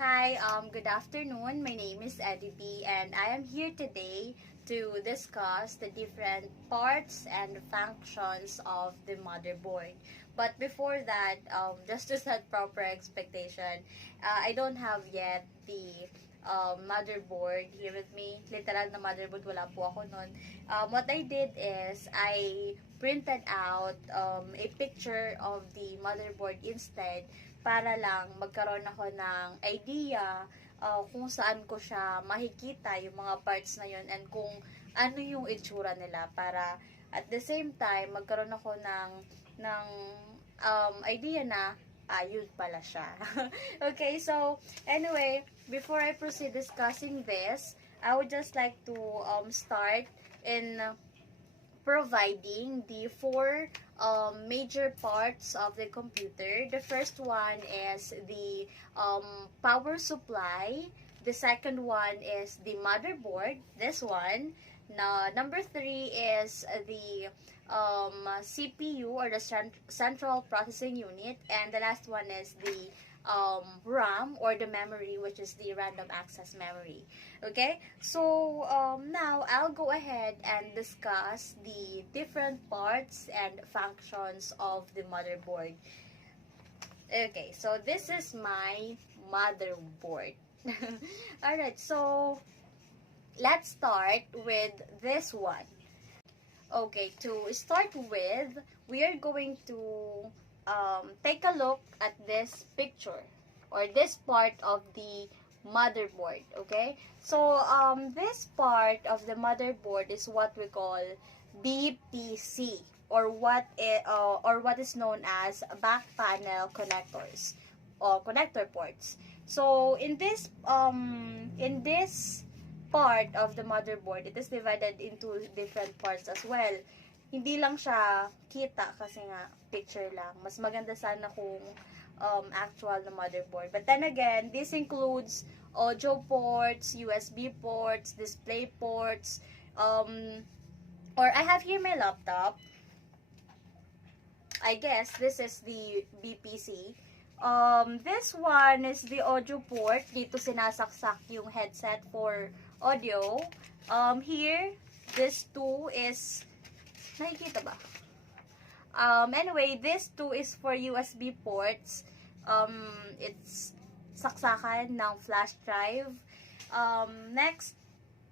Hi, good afternoon. My name is Eddie B and I am here today to discuss the different parts and functions of the motherboard. But before that, just to set proper expectation, I don't have yet the motherboard here with me. Literal na motherboard, wala po ako nun. What I did is, I printed out a picture of the motherboard instead para lang magkaroon ako ng idea kung saan ko siya makikita yung mga parts na yun and kung ano yung itsura nila para at the same time magkaroon ako ng idea na yun pala siya. Okay, so anyway, before I proceed discussing this, I would just like to start in providing the four major parts of the computer. The first one is the power supply. The second one is the motherboard, this one. Number three is the CPU, or the central processing unit. And the last one is the RAM, or the memory, which is the random access memory. Okay, so now I'll go ahead and discuss the different parts and functions of the motherboard. Okay, so this is my motherboard. Alright, so let's start with this one. Okay, to start with, we are going to take a look at this picture or this part of the motherboard. Okay, so this part of the motherboard is what we call BPC, or what is known as back panel connectors or connector ports. So in this part of the motherboard, it is divided into different parts as well. Hindi lang siya kita kasi nga picture lang. Mas maganda sana kung actual na motherboard. But then again, this includes audio ports, USB ports, display ports, or I have here my laptop. I guess this is the BPC. This one is the audio port. Dito sinasaksak yung headset for audio. Here, this two is, nakikita ba? Anyway, this two is for USB ports. It's saksakan ng flash drive. Next,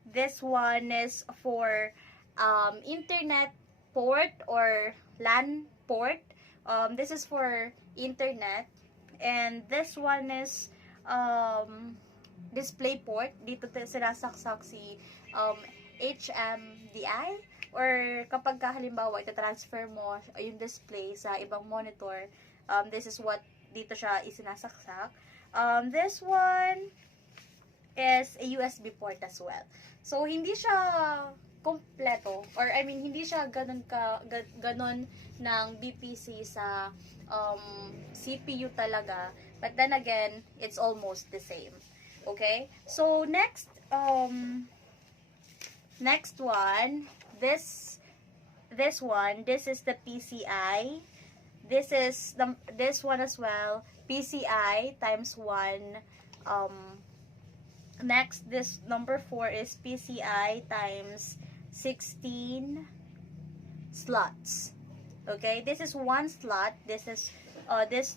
this one is for internet port or LAN port. This is for internet. And this one is display port. Dito sinasaksak si HMDI, or kapag halimbawa ita-transfer mo yung display sa ibang monitor, this is what dito siya isinasaksak. This one is a USB port as well. So hindi siya kompleto, or I mean hindi siya ganon ng BPC sa CPU talaga, but then again, it's almost the same. Okay, so next one, this is the PCI. This one as well, PCI times 1. Next, this number 4 is PCI times 16 slots. Okay, this is 1 slot. This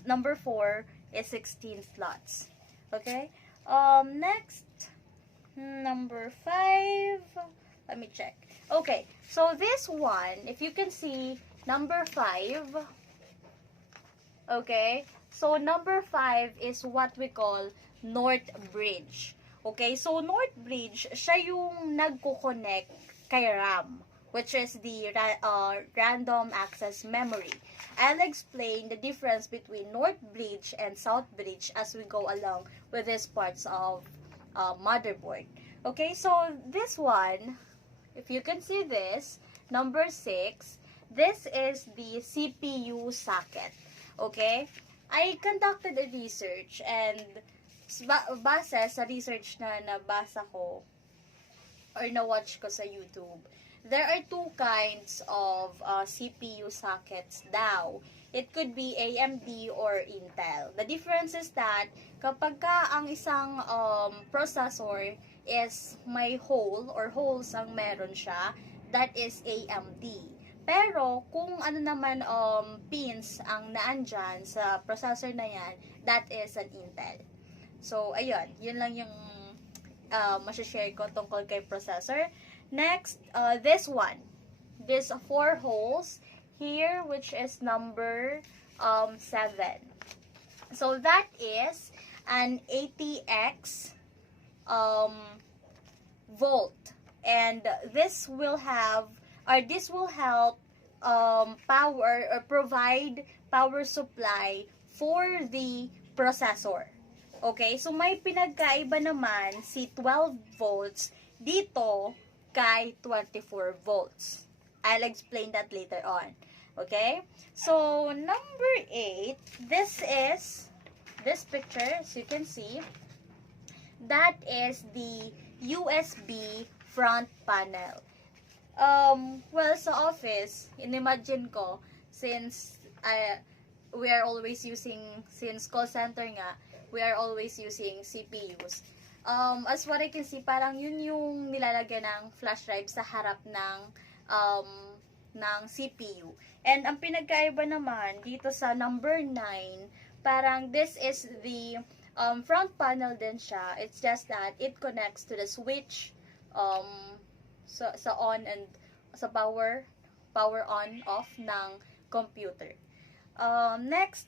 number 4 is 16 slots. Okay, next, number 5. Let me check. Okay, so this one, if you can see, number 5. Okay, so number 5 is what we call North Bridge. Okay, so North Bridge, siya yung nagko-connect kay RAM, which is the random access memory. I'll explain the difference between North Bridge and South Bridge as we go along with these parts of motherboard. Okay, so this one, if you can see this, number 6, this is the CPU socket. Okay, I conducted a research, and base sa research na nabasa ko or na-watch ko sa YouTube, there are two kinds of CPU sockets daw. It could be AMD or Intel. The difference is that kapag ka ang isang processor is may hole or holes ang meron siya, that is AMD. Pero kung ano naman pins ang naandyan sa processor na yan, that is an Intel. So ayun, yun lang yung masashare ko tungkol kay processor. Next, this one. This 4 holes here, which is number 7. So that is an ATX volt, and this will have, or this will help power or provide power supply for the processor. Okay, so may pinagkaiba naman si 12 volts dito kay 24 volts. I'll explain that later on. Okay? So, number 8, this is, this picture, as you can see, that is the USB front panel. Well, sa office, inimagine ko, since we are always using, since call center nga, we are always using CPUs. As what I can see, parang yun yung nilalagyan ng flash drive sa harap ng CPU. And ang pinagkaiba naman dito sa number 9, parang this is the front panel din siya. It's just that it connects to the switch sa on and sa power on off ng computer. Next.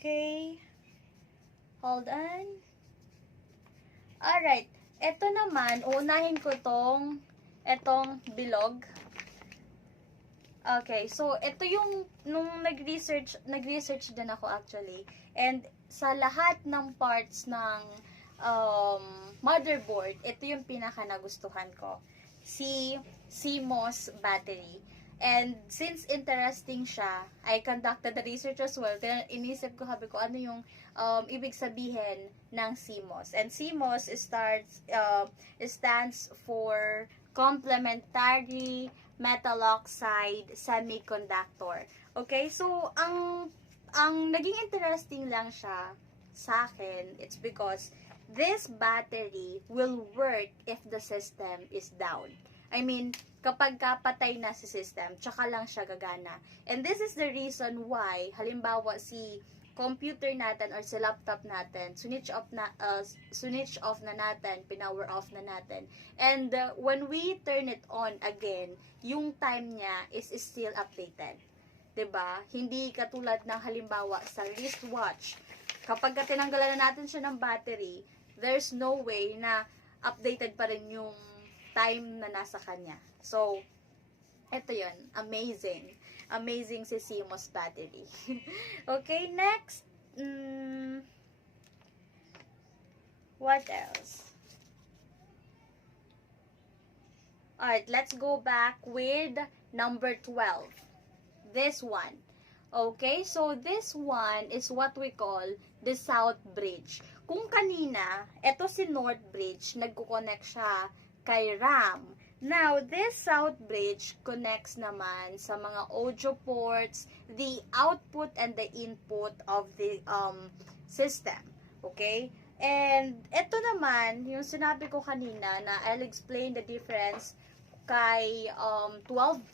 Okay. Hold on. Alright. Ito naman, uunahin ko etong bilog. Okay. So, ito yung, nung nag-research din ako actually. And, sa lahat ng parts ng motherboard, ito yung pinaka nagustuhan ko. Si CMOS battery. And since interesting siya, I conducted the research as well. Kaya inisip ko, sabi ko, ano yung ibig sabihin ng CMOS. And CMOS stands for Complementary Metal Oxide Semiconductor. Okay, so ang naging interesting lang siya sa akin, it's because this battery will work if the system is down. I mean, kapag kapatay na si system, tsaka lang siya gagana. And this is the reason why, halimbawa si computer natin or si laptop natin, switch off na natin, pinower off na natin. And when we turn it on again, yung time niya is still updated. 'Di ba? Hindi katulad ng halimbawa sa wristwatch. Kapag tinanggalan na natin siya ng battery, there's no way na updated pa rin yung time na nasa kanya. So, ito yun. Amazing. Amazing si CMOS battery. Okay, next. What else? Alright, let's go back with number 12. This one. Okay, so this one is what we call the South Bridge. Kung kanina, ito si North Bridge, nagko-connect siya kay RAM. Now, this South Bridge connects naman sa mga audio ports, the output and the input of the system. Okay? And ito naman, yung sinabi ko kanina na I'll explain the difference kay 12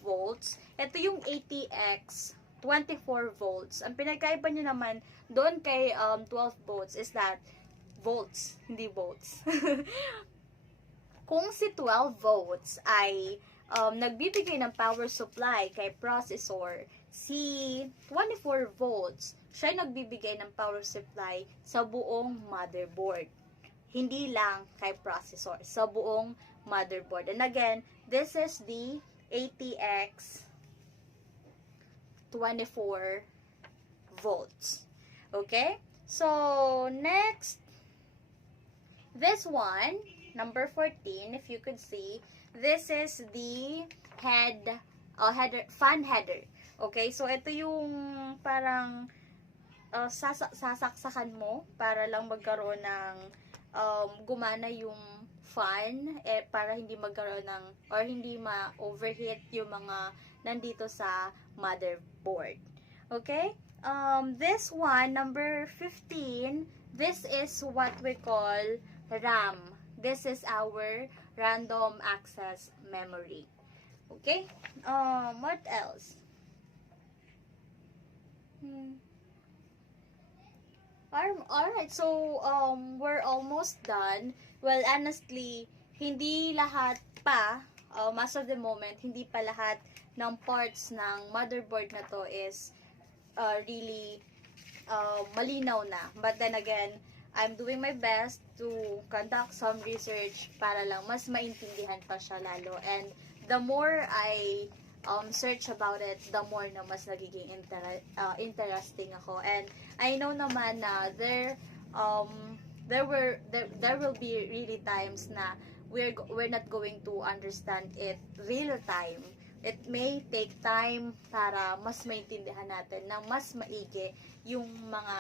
volts. Ito yung ATX 24 volts. Ang pinagkaiba nyo naman doon kay 12 volts is that volts, hindi volts. Kung si 12 volts ay nagbibigay ng power supply kay processor, si 24 volts, siya nagbibigay ng power supply sa buong motherboard. Hindi lang kay processor, sa buong motherboard. And again, this is the ATX 24 volts. Okay? So, next, this one, number 14, if you could see, this is the fan header. Okay, so ito yung parang sasaksakan mo para lang magkaroon ng gumana yung fan, para hindi magkaroon ng, or hindi ma-overheat yung mga nandito sa motherboard. Okay? This one, number 15, this is what we call RAM. This is our random access memory. Okay? What else? Alright, so we're almost done. Well, honestly, hindi lahat pa, as of the moment, hindi pa lahat ng parts ng motherboard na to is really malinaw na. But then again, I'm doing my best to conduct some research para lang mas maintindihan pa siya lalo. And the more I search about it, the more na mas nagiging interesting ako. And I know naman na there will be really times na we're not going to understand it real time. It may take time para mas maintindihan natin ng mas maigi yung mga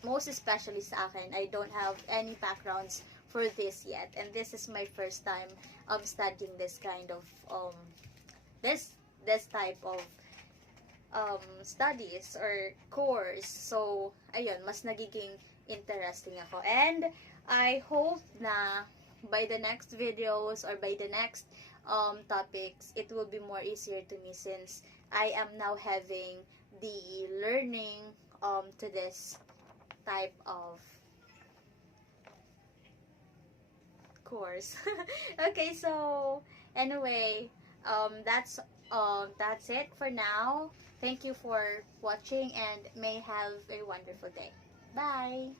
most especially sa akin, I don't have any backgrounds for this yet, and this is my first time studying this kind of this type of studies or course. So ayun, mas nagiging interesting ako, and I hope na by the next videos or by the next topics, it will be more easier to me since I am now having the learning to this type of course. Okay, so anyway, that's it for now. Thank you for watching and may have a wonderful day. Bye.